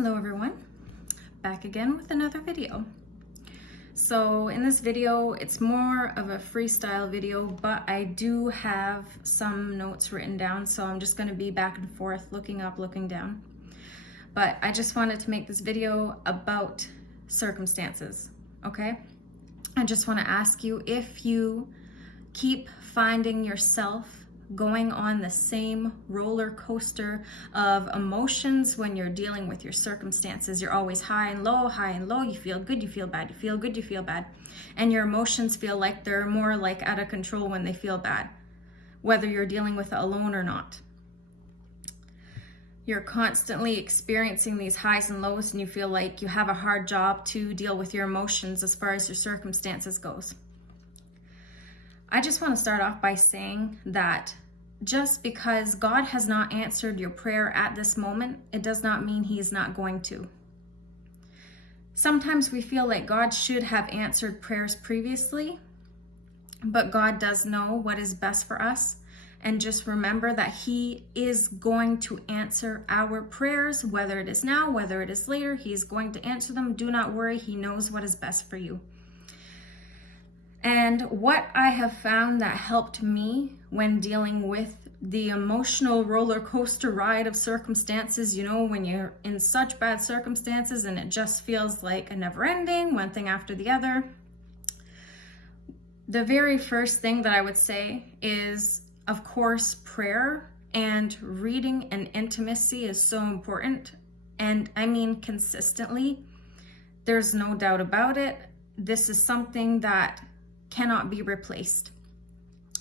Hello everyone, back again with another video. So in this video, it's more of a freestyle video, but I do have some notes written down, so I'm just going to be back and forth, looking up, looking down. But I just wanted to make this video about circumstances, okay? I just want to ask you, if you keep finding yourself going on the same roller coaster of emotions when you're dealing with your circumstances. You're always high and low, you feel good, you feel bad, you feel good, you feel bad. And your emotions feel like they're more like out of control when they feel bad, whether you're dealing with it alone or not. You're constantly experiencing these highs and lows, and you feel like you have a hard job to deal with your emotions as far as your circumstances goes. I just want to start off by saying that just because God has not answered your prayer at this moment, it does not mean He is not going to. Sometimes we feel like God should have answered prayers previously, but God does know what is best for us. And just remember that He is going to answer our prayers, whether it is now, whether it is later, He is going to answer them. Do not worry, He knows what is best for you. And what I have found that helped me when dealing with the emotional roller coaster ride of circumstances, you know, when you're in such bad circumstances and it just feels like a never ending, one thing after the other. The very first thing that I would say is, of course, prayer and reading and intimacy is so important. And I mean, consistently, there's no doubt about it. This is something that cannot be replaced.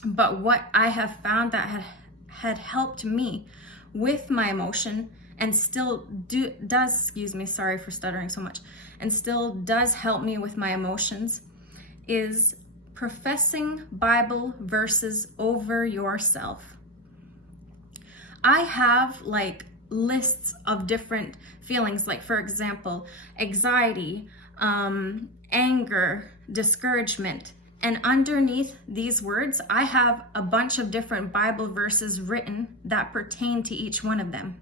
But what I have found that had helped me with my emotion and still does, excuse me, sorry for stuttering so much, and still does help me with my emotions is professing Bible verses over yourself. I have like lists of different feelings, like for example, anxiety, anger, discouragement. And underneath these words, I have a bunch of different Bible verses written that pertain to each one of them.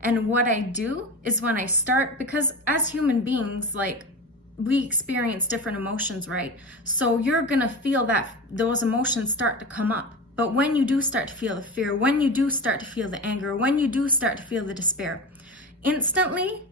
And what I do is when I start, because as human beings, like, we experience different emotions, right? So you're gonna feel that those emotions start to come up. But when you do start to feel the fear, when you do start to feel the anger, when you do start to feel the despair, instantly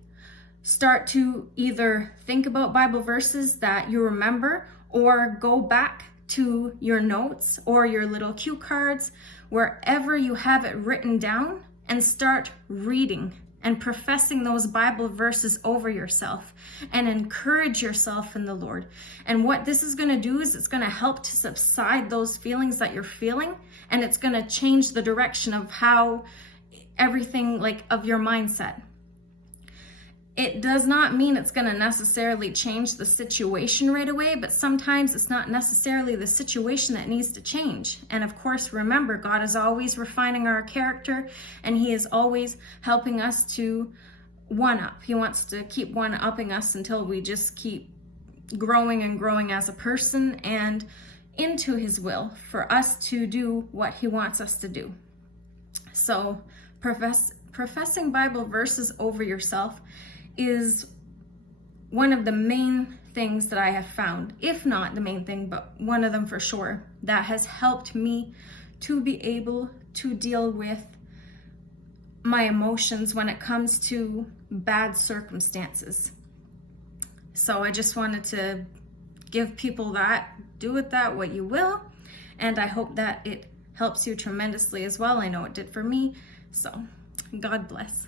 start to either think about Bible verses that you remember, or go back to your notes or your little cue cards, wherever you have it written down, and start reading and professing those Bible verses over yourself and encourage yourself in the Lord. And what this is going to do is it's going to help to subside those feelings that you're feeling, and it's going to change the direction of how everything, like, of your mindset. It does not mean it's going to necessarily change the situation right away, but sometimes it's not necessarily the situation that needs to change. And of course, remember, God is always refining our character, and He is always helping us to one-up. He wants to keep one-upping us until we just keep growing and growing as a person and into His will for us to do what He wants us to do. So professing Bible verses over yourself is one of the main things that I have found, if not the main thing, but one of them for sure, that has helped me to be able to deal with my emotions when it comes to bad circumstances. So I just wanted to give people that. Do with that what you will, and I hope that it helps you tremendously as well. I know it did for me, so God bless.